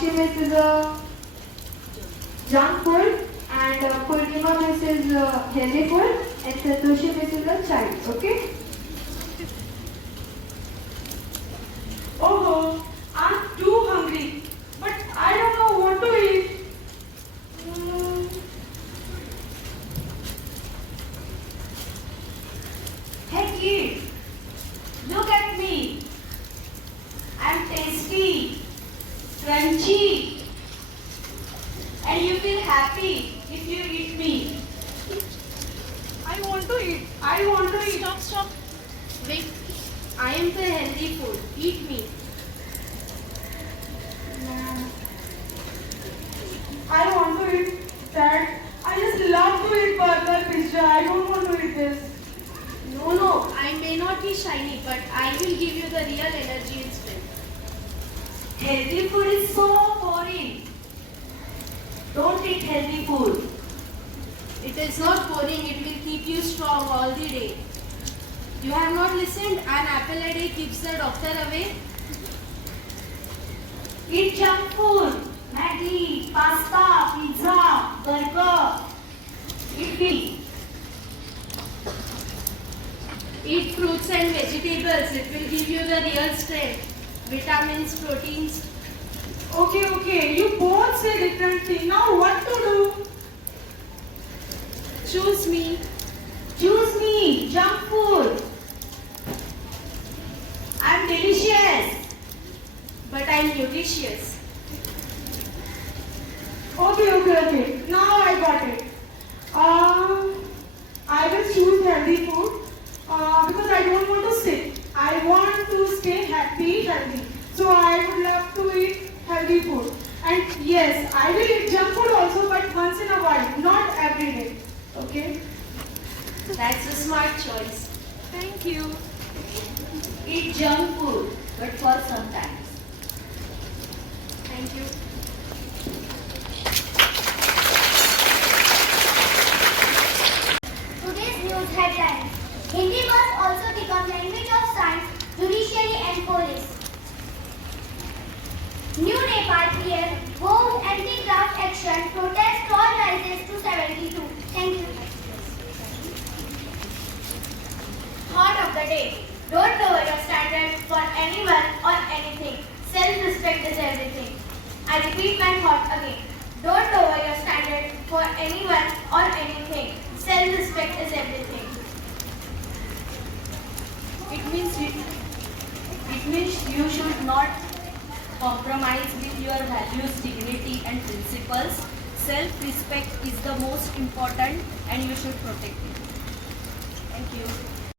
Sakshi Miss is a junk food, and Purnima Miss is healthy food, and Santoshi Miss is a child. Okay? Oh, I'm too hungry, but I don't know what to eat. Hmm. Hey kid, look at me. I'm tasty, crunchy, and you feel happy if you eat me. I want to eat. I want to eat. Stop. Wait. I am the healthy food. Eat me. I want to eat that. I just love to eat burger, pizza. I don't want to eat this. No. I may not be shiny, but I will give you the real energy and strength. Healthy food is so boring. Don't eat healthy food. It is not boring. It will keep you strong all the day. You have not listened. An apple a day keeps the doctor away. Eat junk food. Maggi, pasta, pizza, burger. Eat meat. Eat fruits and vegetables. It will give you the real strength. Vitamins, proteins. Okay. You both say different things. Now what to do? Choose me. Choose me. Junk food. I'm delicious. But I am nutritious. Okay. Now I got it. I will choose healthy food because I don't want to sit. I want to stay happy, healthy. So I would love to eat healthy food. And yes, I will eat junk food also, but once in a while, not every day. Okay? That's a smart choice. Thank you. Eat junk food, but for sometimes. Thank you. Today's news headlines. Hindi must also become language of science, judiciary and police. New Nepal PM vows anti-graft action. Protest toll rises to 72. Thank you. Thought of the day. Don't lower your standard for anyone or anything. Self-respect is everything. I repeat my thought again. Don't lower your standard for anyone or anything. Self-respect is everything. It means you should not compromise with your values, dignity and principles. Self-respect is the most important and you should protect it. Thank you.